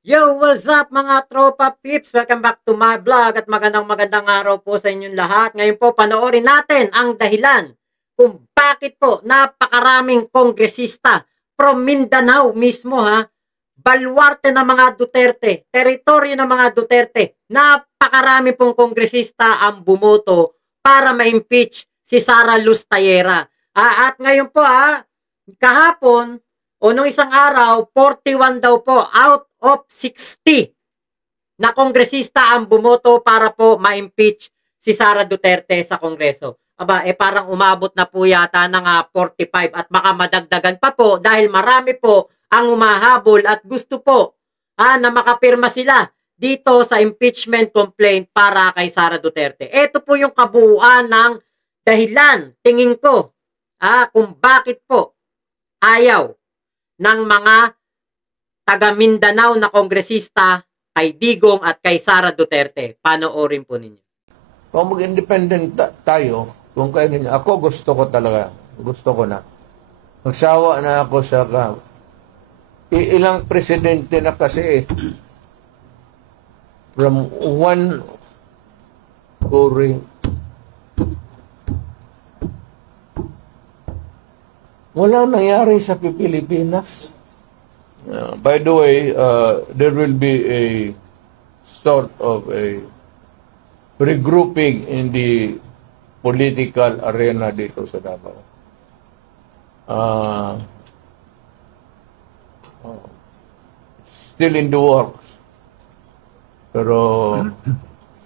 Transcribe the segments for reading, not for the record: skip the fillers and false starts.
Yo, what's up mga tropa peeps? Welcome back to my vlog at magandang araw po sa inyong lahat. Ngayon po panoorin natin ang dahilan kung bakit po napakaraming kongresista from Mindanao mismo baluarte ng mga Duterte, teritoryo ng mga Duterte, napakarami pong kongresista ang bumoto para ma-impeach si Sara Luz Tallera. At ngayon po kahapon o nung isang araw, 41 daw po out of 60 na kongresista ang bumoto para po ma-impeach si Sara Duterte sa Kongreso. Aba, parang umabot na po yata ng 45 at baka madagdagan pa po dahil marami po ang umahabol at gusto po na makapirma sila dito sa impeachment complaint para kay Sara Duterte. Ito po yung kabuuan ng dahilan, tingin ko, kung bakit po ayaw ng mga taga Mindanao na kongresista kay Digong at kay Sara Duterte. Panoorin po ninyo. Kung mag-independent tayo, kung kayo ninyo, ako gusto ko talaga, gusto ko na. Magsawa na ako sa ilang presidente na kasi from one walang nangyari sa Pilipinas. By the way, there will be a sort of a regrouping in the political arena dito sa Davao. Still in the works. Pero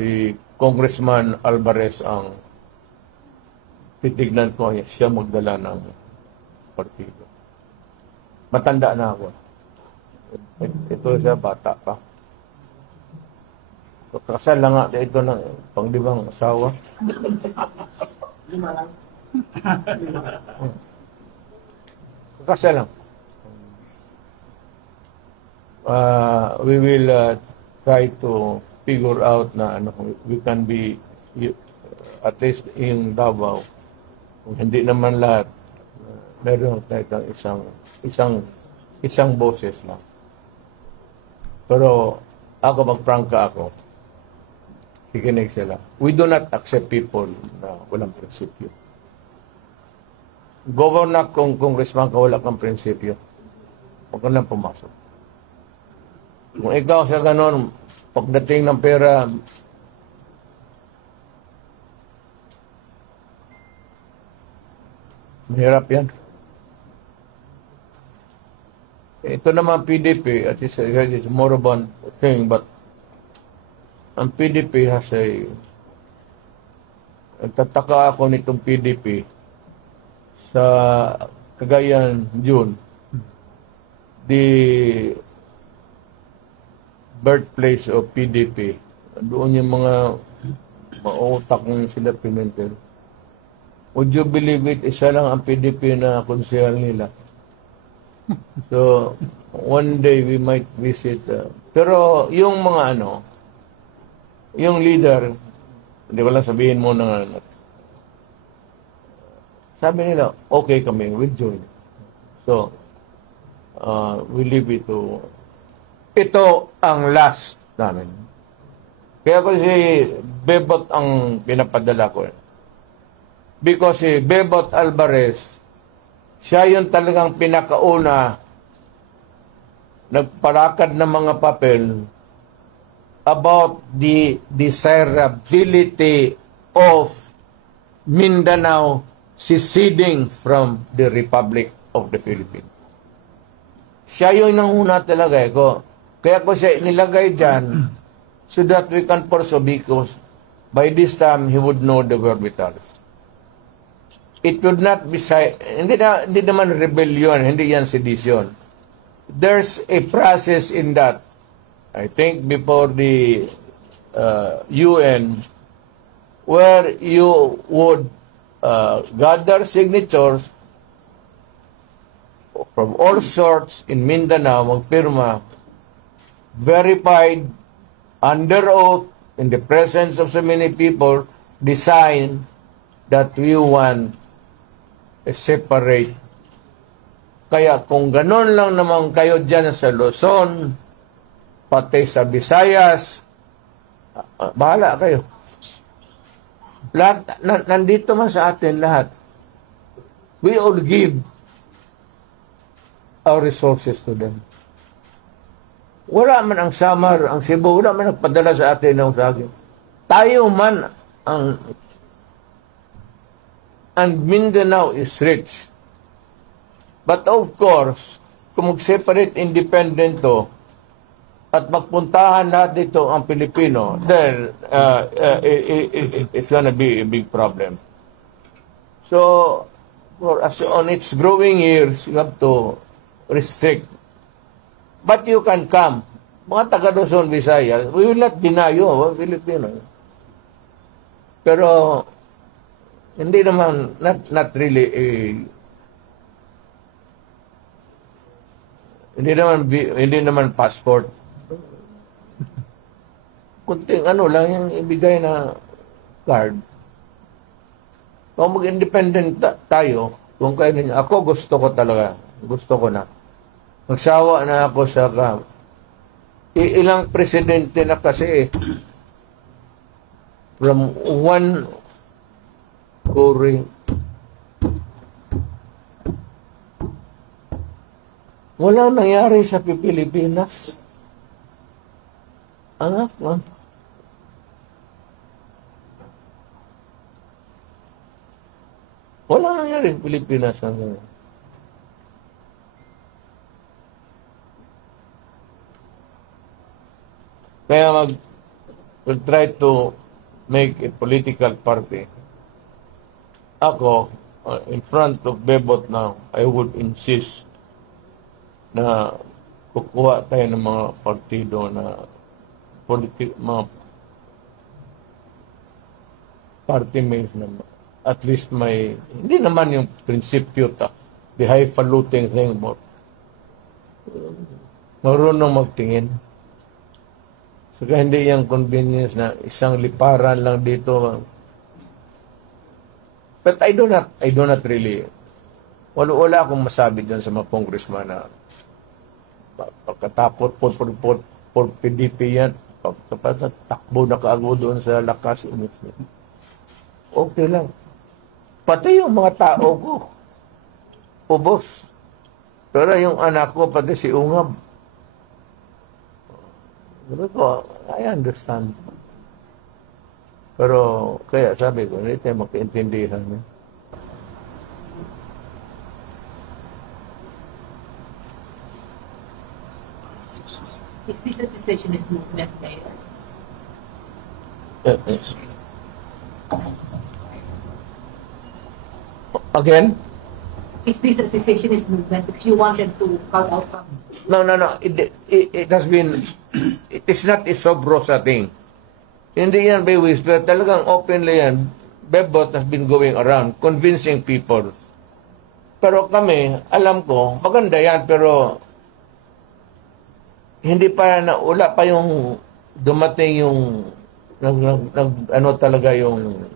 si Congressman Alvarez ang titignan ko, siya magdala ng partido. Matanda na ako. Ito siya, bata pa. Kasal lang nga ito ng panglimang asawa. Lima lang. Kasal lang. We will try to figure out na we can be at least in Davao. Kung hindi naman lahat, meron tayo isang boses lang. Pero ako, magprangka ako. Kikinig sila. We do not accept people na walang prinsipyo. Governor kung congressman ka, wala kang prinsipyo. Huwag ka lang pumasok. Kung ikaw sa ganon, pagdating ng pera, mahirap yan. Ito naman PDP, at it's more of a thing, but ang PDP has a, nagtataka ako nitong PDP sa Cagayan, June, the birthplace of PDP. Doon yung mga mautak ng sila Pimentel. Would you believe it, isa lang ang PDP na konsehal nila. So, one day we might visit. Pero yung mga yung leader, hindi ko lang sabihin mo na sabi nila, okay kami, we'll join. So, we leave it to, ito ang last namin. Kaya ko si Bebot ang pinapadala ko. Because si Bebot Alvarez, siya yung talagang pinakauna nagparakad ng mga papel about the desirability of Mindanao seceding from the Republic of the Philippines. Siya yung nanguna talaga. Kaya ko siya nilagay dyan so that we can pursue, because by this time he would know the whereabouts. It would not be, hindi naman rebellion, hindi yan sedition. There's a process in that. I think before the UN, where you would gather signatures from all sorts in Mindanao, magpirma, verified, under oath, in the presence of so many people, decide that we want separate. Kaya kung ganon lang naman kayo dyan sa Luzon, pati sa Visayas, bahala kayo. Lahat, nandito man sa atin lahat. We all give our resources to them. Wala man ang Samar, ang Cebu, wala man nagpadala sa atin ng saging. Tayo man and Mindanao is rich. But of course, kung mag-separate independent to, at magpuntahan lahat dito ang Pilipino, then it's gonna be a big problem. So, on its growing years, you have to restrict. But you can come. Mga taga Luzon, Visayas, we will not deny you, Filipino. Pero, hindi naman, not really hindi naman passport. Kunting ano lang yung ibigay na card. Kung mag-independent tayo, kung kayo ninyo, ako gusto ko talaga. Gusto ko na. Magsawa na ako sa ilang presidente na kasi from one Korea. Wala nangyari sa Pilipinas. Anak lang. Wala nangyari sa Pilipinas. Kaya we'll try to make a political party. Ako, in front of Bebot now, I would insist na kukuha tayo ng mga partido na mga party mates na at least may, hindi naman yung prinsipyo the highfalutin thing about marunong magtingin. Saka hindi yung convenience na isang liparan lang dito. But I do not really, wala akong masabi dyan sa mga congressman na pagkatapot for PDP yan, kapag takbo na kaago doon sa lakas. Okay lang. Pati yung mga tao ko, ubos. Pero yung anak ko, pati si Ungab. I understand. Pero, kaya sabi ko, hindi tayo magkaintindihan. Is this a secessionist movement, Mayor? Again? Is this a secessionist movement? Because you wanted to cut out from... No. It has been, it is not a sobrosa thing. Hindi yan by whisper. Talagang openly yan. Bebot has been going around, convincing people. Pero kami, alam ko, maganda yan, pero hindi pa wala pa yung dumating yung ano talaga yung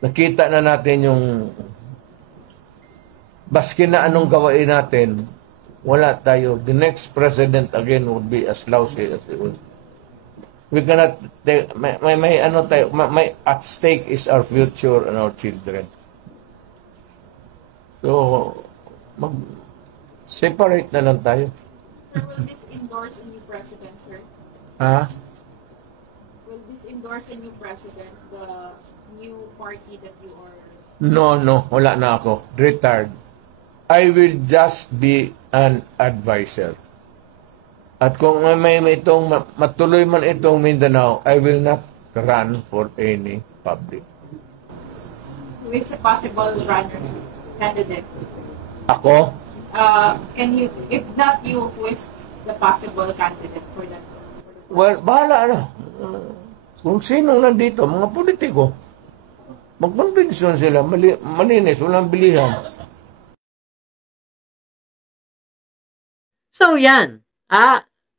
nakita na natin yung baskin na anong gawain natin, wala tayo. The next president again would be as lousy as it was. We cannot may ano tayo, may at stake is our future and our children. So separate na lang tayo. Sir, will this endorse a new president, sir? Ha? Will this endorse a new president, the new party that you are... No, wala na ako. Retired. I will just be an advisor. At kung may itong matuloy man itong Mindanao, I will not run for any public. Who is a possible runner candidate? Ako? Can you, if not you, who is the possible candidate for that? Well, bahala na. Kung sino nandito, mga politiko, mag-convention sila, malinis, walang bilihan. So yan.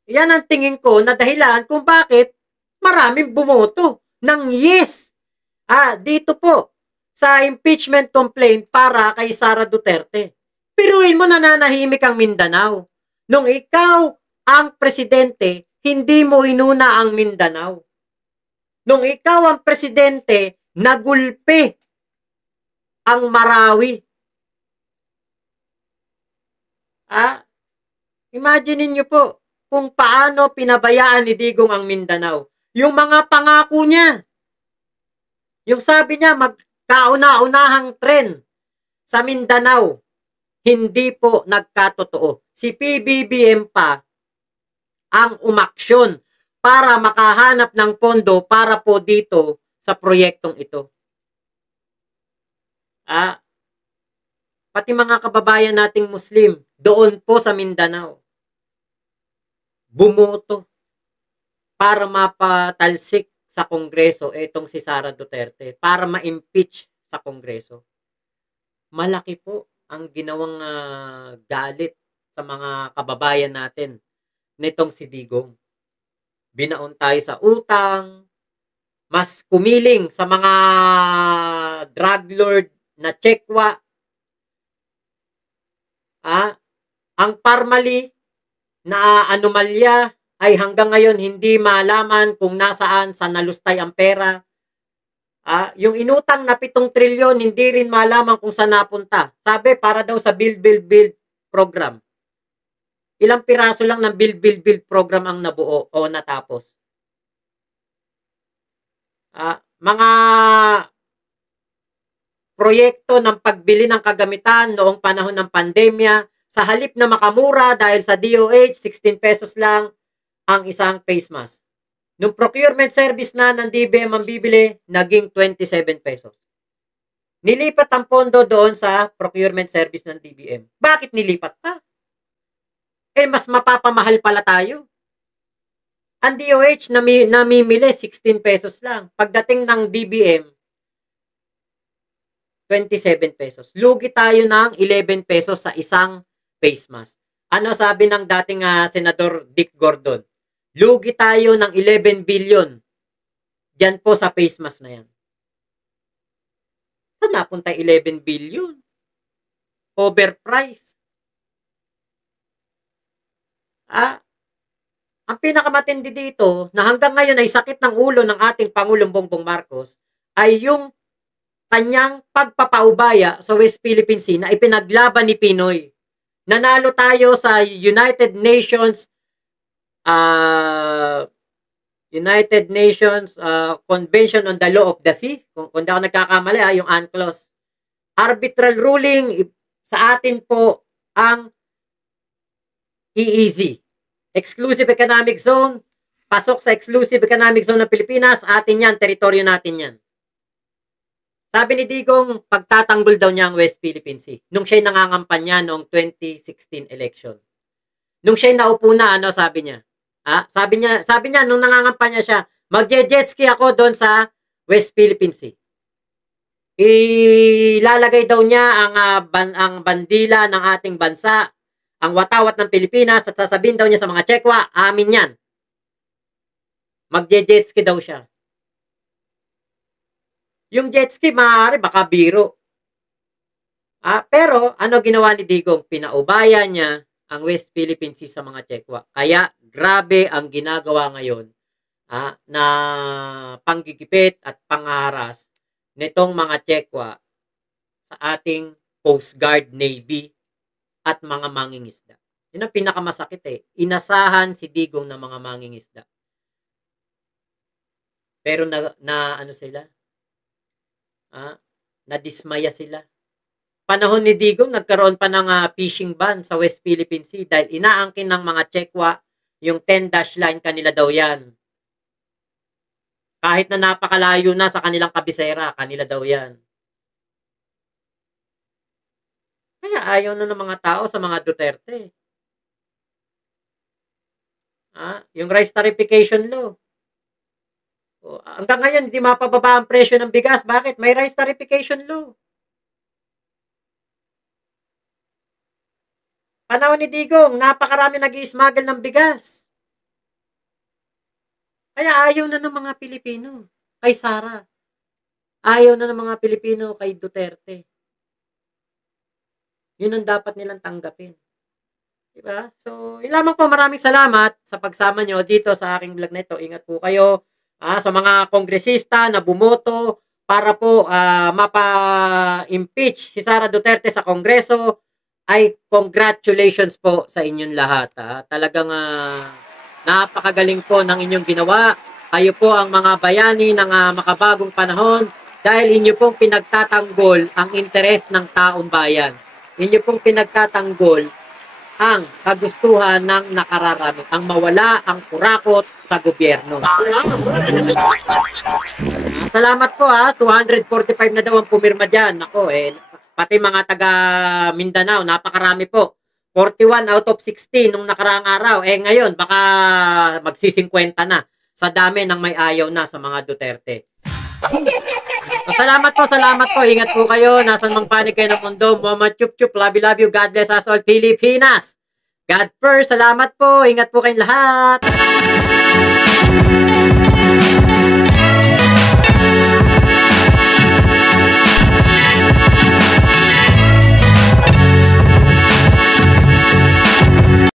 Yan ang tingin ko na dahilan kung bakit maraming bumoto ng yes. Dito po sa impeachment complaint para kay Sara Duterte. Piruin mo nananahimik ang Mindanao. Nung ikaw ang presidente, hindi mo inuna ang Mindanao. Nung ikaw ang presidente, nagulpi ang Marawi. Imagine niyo po kung paano pinabayaan ni Digong ang Mindanao. Yung mga pangako niya. Yung sabi niya, magkauna-unahang tren sa Mindanao, hindi po nagkatotoo. Si PBBM pa ang umaksyon para makahanap ng pondo para po dito sa proyektong ito. Pati mga kababayan nating Muslim doon po sa Mindanao bumoto para mapatalsik sa Kongreso itong si Sara Duterte, para ma-impeach sa Kongreso. Malaki po ang ginawang galit sa mga kababayan natin nitong si Digong. Binaon tayo sa utang, mas kumiling sa mga drug lord na tsekwa. Ang Parmali na anomalya ay hanggang ngayon hindi malaman kung nasaan sa nalustay ang pera. Yung inutang na 7 trilyon, hindi rin malaman kung saan napunta. Sabi, para daw sa Build program. Ilang piraso lang ng Build program ang nabuo o natapos. Mga proyekto ng pagbili ng kagamitan noong panahon ng pandemya, sa halip na makamura dahil sa DOH, 16 pesos lang ang isang face mask. Nung procurement service na ng DBM ang bibili, naging 27 pesos. Nilipat ang pondo doon sa procurement service ng DBM. Bakit nilipat pa? Mas mapapamahal pala tayo. Ang DOH namimili 16 pesos lang. Pagdating ng DBM, 27 pesos. Lugi tayo ng 11 pesos sa isang face mask. Ano sabi ng dating Senador Dick Gordon? Lugi tayo ng 11 billion. Diyan po sa face mask na yan. Saan napunta 11 billion? Overpriced. Ang pinakamatindi dito na hanggang ngayon ay sakit ng ulo ng ating Pangulong Bongbong Marcos ay yung kanyang pagpapaubaya sa West Philippine Sea na ipinaglaban ni Pinoy. Nanalo tayo sa United Nations Convention on the Law of the Sea. Kung di ako nagkakamali, yung UNCLOS. Arbitral ruling sa atin po ang EEZ. Exclusive Economic Zone. Pasok sa Exclusive Economic Zone ng Pilipinas. Atin yan, teritoryo natin yan. Sabi ni Digong, pagtatanggol daw niya ang West Philippine Sea. Nung siya'y nangangampanya noong 2016 election. Nung siya'y naupo na, ano sabi niya? Sabi niya, nung nangangampanya siya, magje-jetski ako doon sa West Philippine Sea. Ilalagay daw niya ang bandila ng ating bansa, ang watawat ng Pilipinas, at sasabihin daw niya sa mga tsekwa, amin yan. Magje-jetski daw siya. Yung jet ski, maaari, baka biro. Pero, ano ginawa ni Digong? Pinaubaya niya ang West Philippine Sea sa mga tsekwa. Kaya, grabe ang ginagawa ngayon na panggigipit at pangaras nitong mga tsekwa sa ating Coast Guard, Navy at mga mangingisda. Yun ang pinakamasakit Inasahan si Digong ng mga mangingisda. Pero ano sila? Nadismaya sila. Panahon ni Digong, nagkaroon pa ng fishing ban sa West Philippine Sea dahil inaangkin ng mga tsekwa yung 10-dash line, kanila daw yan. Kahit na napakalayo na sa kanilang kabisera, kanila daw yan. Kaya ayaw na ng mga tao sa mga Duterte. Yung rice tarification law. Hanggang ngayon, hindi mapababa ang presyo ng bigas. Bakit? May rice tarification law. Panahon ni Digong, napakarami nag-i-smuggle ng bigas. Kaya ayaw na ng mga Pilipino kay Sara. Ayaw na ng mga Pilipino kay Duterte. Yun ang dapat nilang tanggapin. Diba? So, yun lamang po. Maraming salamat sa pagsama nyo dito sa aking vlog na ito. Ingat po kayo sa mga kongresista na bumoto para po mapa-impeach si Sara Duterte sa Kongreso. Ay congratulations po sa inyong lahat. Talagang napakagaling po ng inyong ginawa. Kayo po ang mga bayani ng makabagong panahon dahil inyo pong pinagtatanggol ang interes ng taong bayan. Inyo pong pinagtatanggol ang kagustuhan ng nakararami, ang mawala ang kurakot sa gobyerno. Salamat po 245 na daw ang pumirma dyan. Ako pati mga taga Mindanao, napakarami po. 41 out of 60 nung nakaraang araw. Ngayon, baka magsi-50 na sa dami ng may ayaw na sa mga Duterte. So, salamat po. Ingat po kayo. Nasaan mang panig kayo ng mundo. Mama chup chup. Love you. God bless us all. Pilipinas. God first. Salamat po. Ingat po kayong lahat.